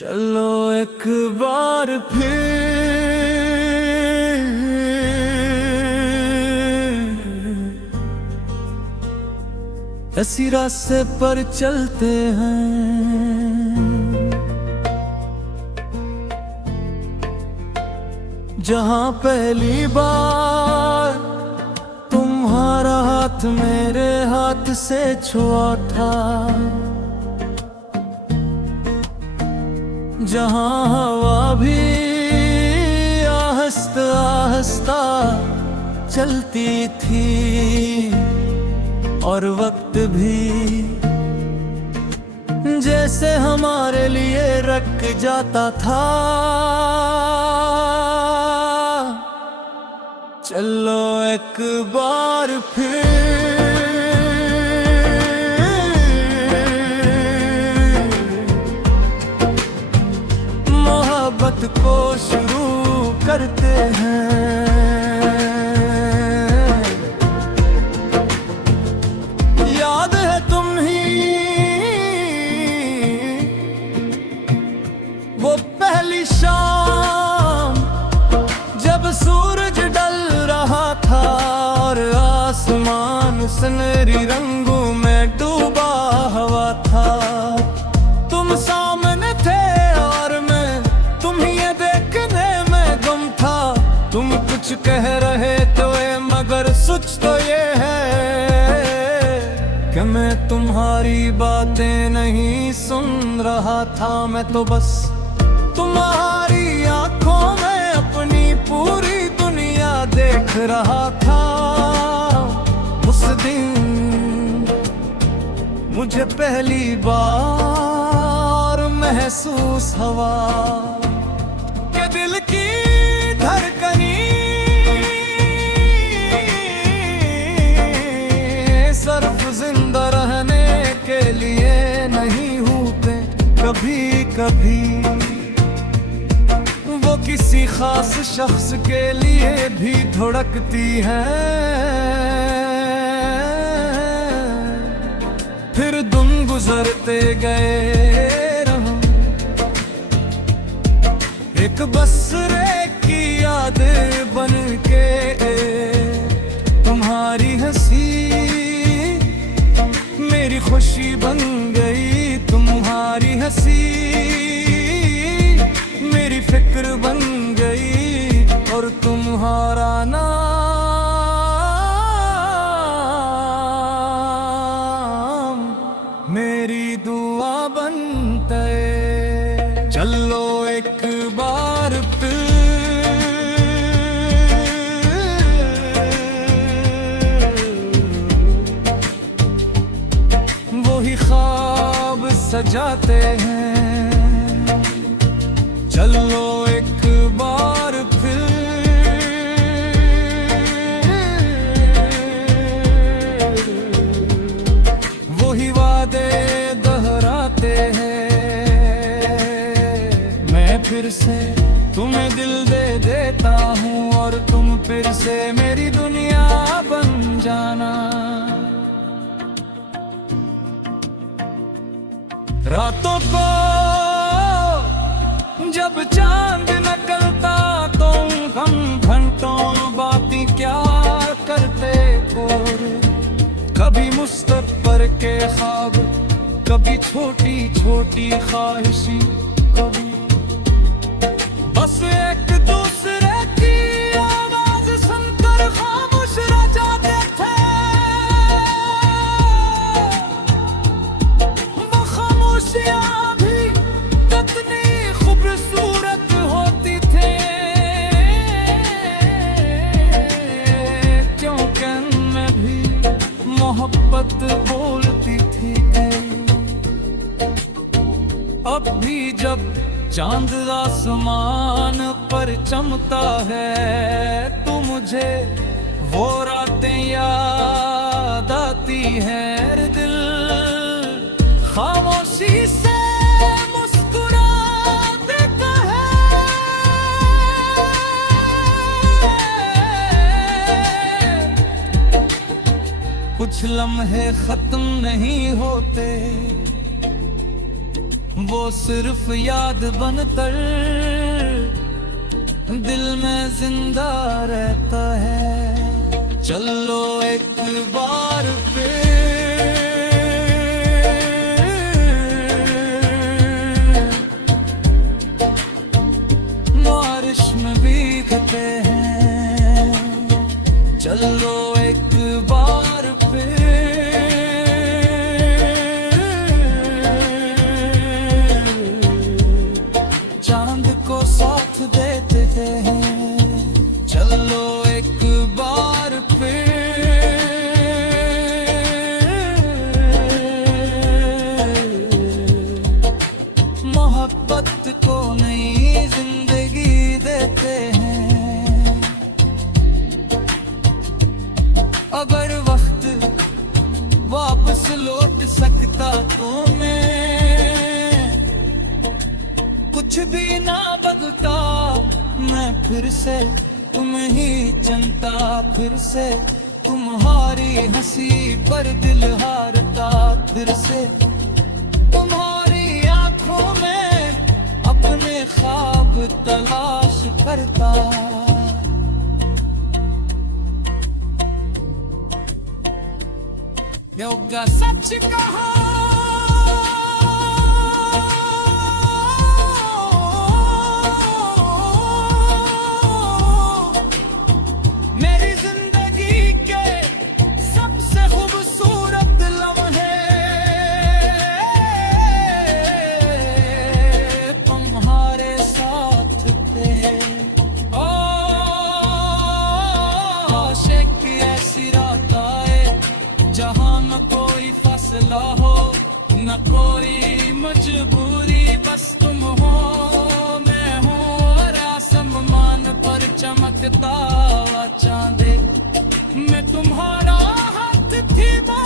चलो एक बार फिर इसी रास्ते पर चलते हैं जहां पहली बार तुम्हारा हाथ मेरे हाथ से छुआ था, जहां हवा भी आहिस्ता आहिस्ता चलती थी और वक्त भी जैसे हमारे लिए रुक जाता था। चलो एक बार फिर मोहब्बत को शुरू करते हैं। याद है तुम ही वो पहली शाम जब सूरज डल रहा था और आसमान सुनहरी रंगों में डूबा हुआ था। तुम सामने थे और मैं तुम्हें ये देखने में गुम था। तुम कुछ कह रहे तो मगर सच तो ये है कि मैं तुम्हारी बातें नहीं सुन रहा था। मैं तो बस तुम्हारी आंखों में अपनी पूरी दुनिया देख रहा था। उस दिन मुझे पहली बार महसूस हुआ कि दिल की धड़कनी सिर्फ जिंदा रहने के लिए नहीं होते, कभी कभी वो किसी खास शख्स के लिए भी धड़कती है। फिर दिन गुजरते गए एक बसरे की याद बन के तुम्हारी हंसी मेरी खुशी बन गई। तुम्हारी हंसी मेरी फिक्र बन गई और तुम्हारा नाम मेरी दुआ बनता है। चलो एक बार फिर वही ख्वाब सजाते हैं। चलो एक बार फिर वही वादे दोहराते हैं। मैं फिर से तुम्हें दिल दे देता हूँ और तुम फिर से मेरी दुनिया बन जाना। रातों को जब चांद निकलता तो हम घंटों बातें क्या करते और कभी मुस्तकबिल के ख्वाब, कभी छोटी छोटी ख्वाहिशें, कभी बस एक दूसरे की आवाज सुनकर खामोश रह जाते थे। वो खामोशियां भी कितनी खूबसूरत होती थी, क्योंकि उनमें भी मोहब्बत बोलती थी। अब भी जब चांद आसमान पर चमकता है तो मुझे वो रातें याद आती हैं। दिल खामोशी से मुस्कुरा देता है। कुछ लम्हे खत्म नहीं होते, वो सिर्फ याद बनकर दिल में जिंदा रहता है। चलो एक बार फिर बारिश में भीगते हैं। चलो एक बार फिर चांद को साथ देते हैं। चलो एक बार फिर मोहब्बत को नई जिंदगी देते हैं। अगर वक्त वापस लौट सकता तो मैं कुछ भी ना बदलता। मैं फिर से तुम ही चुनता, फिर से तुम्हारी हंसी पर दिल हारता, फिर से तुम्हारी आंखों में अपने ख्वाब तलाश करता। योगा सच कहा मेरी जिंदगी के सबसे खूबसूरत लम्हे तुम्हारे साथ थे। ओ आशिक ऐसी रात आए जहाँ न कोई फैसला हो, न कोई मजबूरी, बस तुम हो मैं हूँ और आसमान पर चमकता चांद मैं तुम्हारा हाथ थीमा।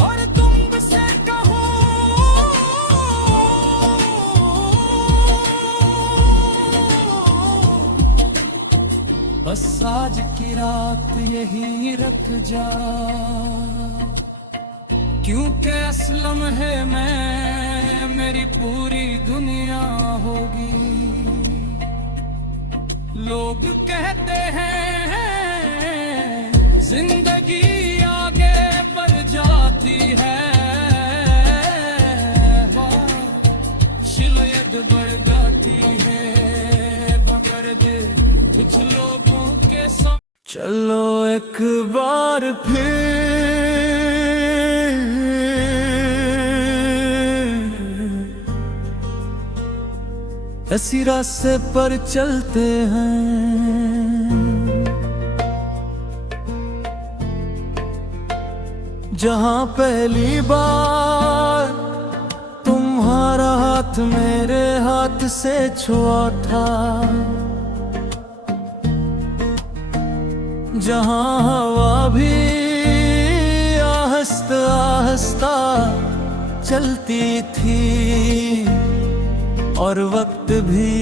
और तुमसे कहूँ बस आज की रात यही रख जा, क्योंकि इस लम्हे में मेरी पूरी दुनिया होगी। लोग कहते हैं जिंदगी आगे बढ़ जाती है, शिलायत बढ़ जाती है मगर दिल कुछ लोगों के साथ। चलो एक बार फिर ऐसी रास्ते पर चलते हैं जहाँ पहली बार तुम्हारा हाथ मेरे हाथ से छुआ था, जहाँ हवा भी आहिस्ता आहिस्ता चलती थी और वक्त भी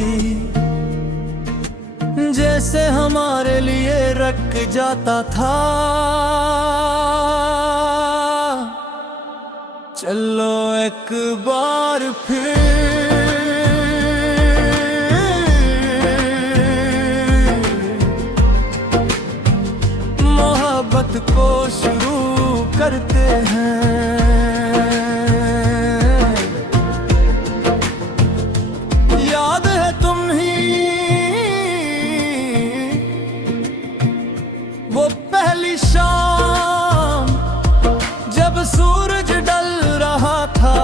जैसे हमारे लिए रुक जाता था। चलो एक बार फिर मोहब्बत को शुरू करते हैं। याद है तुम ही वो पहली शाम जब सूरज ढल रहा था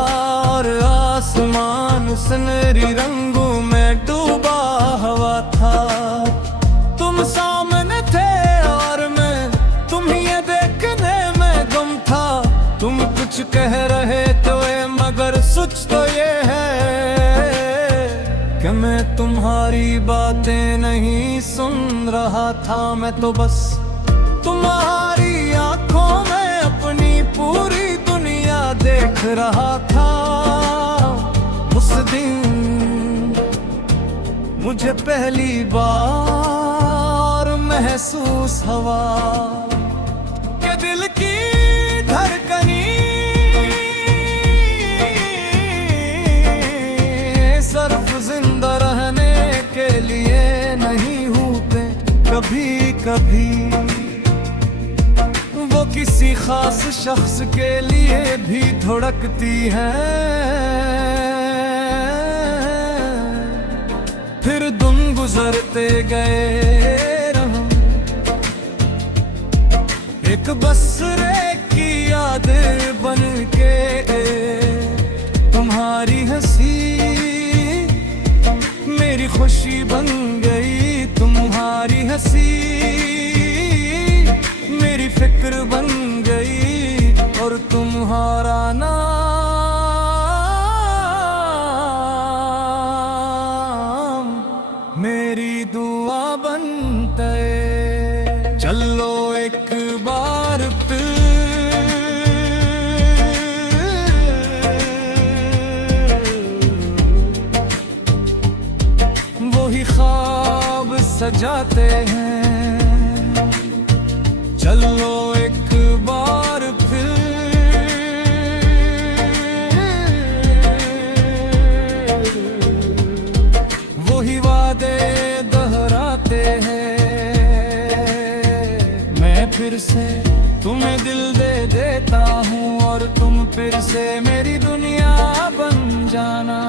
और आसमान सुनहरी रंगों में डूबा हुआ था। तुम सामने थे और मैं तुम्हें देखने में गुम था। तुम कुछ कह रहे थे मगर सच तो ये है कि मैं तुम्हारी बातें नहीं सुन रहा था। मैं तो बस तुम्हारी आंखों में अपनी पूरी दुनिया देख रहा था। उस दिन मुझे पहली बार महसूस हवा के दिल की धड़कनी सिर्फ जिंदा रहने के लिए नहीं होते कभी कभी वो किसी खास शख्स के लिए भी धड़कती है। फिर दिन गुजरते गए एक बसरे की याद बन के तुम्हारी हंसी मेरी खुशी बन गई, तुम्हारी हंसी मेरी फिक्र बन गई और तुम्हारा नाम मेरी दुआ बनते। चलो एक बार फिर वही ख्वाब सजाते हैं। चलो एक बार फिर वही वादे दोहराते हैं। मैं फिर से तुम्हें दिल दे देता हूँ और तुम फिर से मेरी दुनिया बन जाना।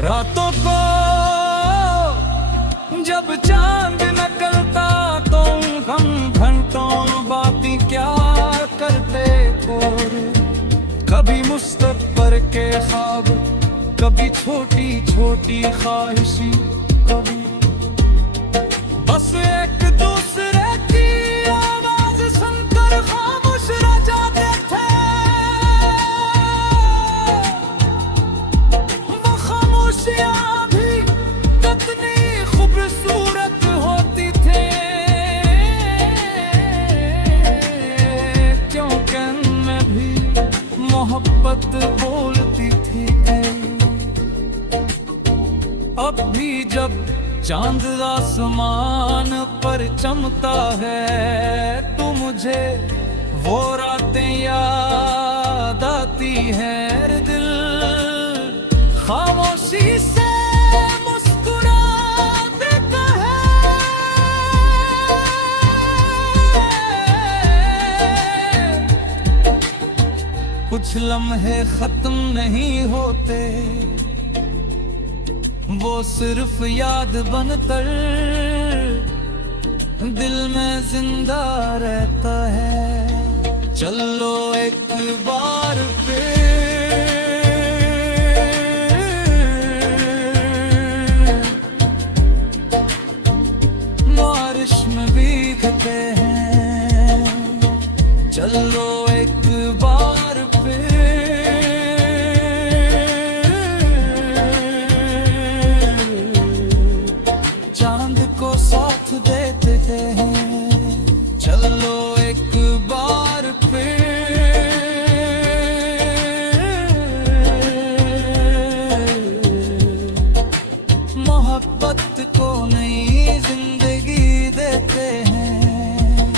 रातों को जब चांद निकलता तो हम घंटों बातें क्या करते और कभी मुस्तकबिल के ख्वाब, कभी छोटी छोटी ख्वाहिशें, कभी बस एक दूसरे की आवाज सुनकर खामोश रह जाते थे। वो खामोशियां भी कितनी खूबसूरत होती थी क्योंकि उनमें भी मोहब्बत बोलती थी। अब भी जब चांद आसमान पर चमकता है तो मुझे वो रातें याद आती है। दिल खामोशी से मुस्कुरा देता है। कुछ लम्हे खत्म नहीं होते, वो सिर्फ याद बनकर दिल में जिंदा रहता है। चलो एक बार फिर बारिश में भीगते हैं। चलो एक बार फिर साथ देते हैं। चलो एक बार फिर मोहब्बत को नई जिंदगी देते हैं।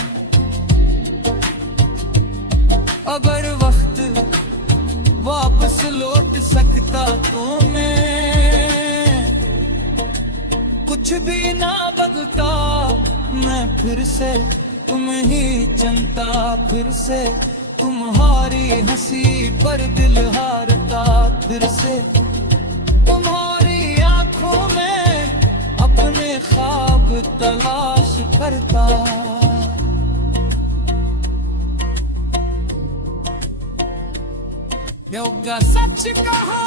अगर वक्त वापस लौट सकता तो मैं कुछ भी ना बदलता, मैं फिर से तुम ही चुनता, फिर से तुम्हारी हंसी पर दिल हारता, फिर से तुम्हारी आंखों में अपने ख्वाब तलाश करता। योगा सच कहा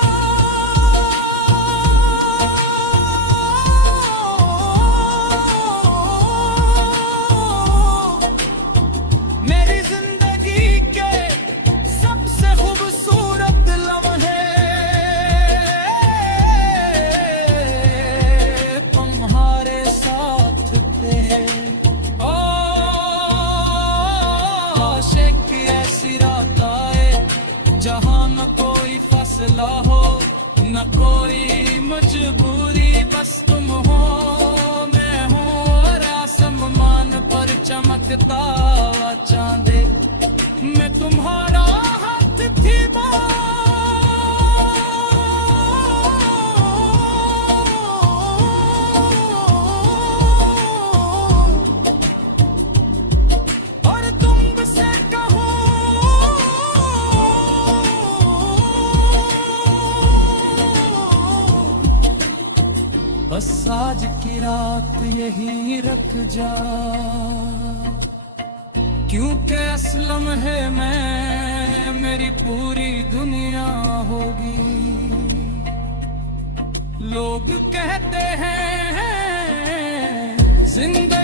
जहाँ न कोई फैसला हो न कोई मजबूरी बस तुम हो, मैं हूँ और आसमान पर चमकता हुआ चांद, मैं तुम्हारा हाथ थीमा। और तुमसे कहूँ बस आज की रात यहीं रख जा, क्योंकि असलम है मैं, मेरी पूरी दुनिया होगी। लोग कहते हैं जिंदा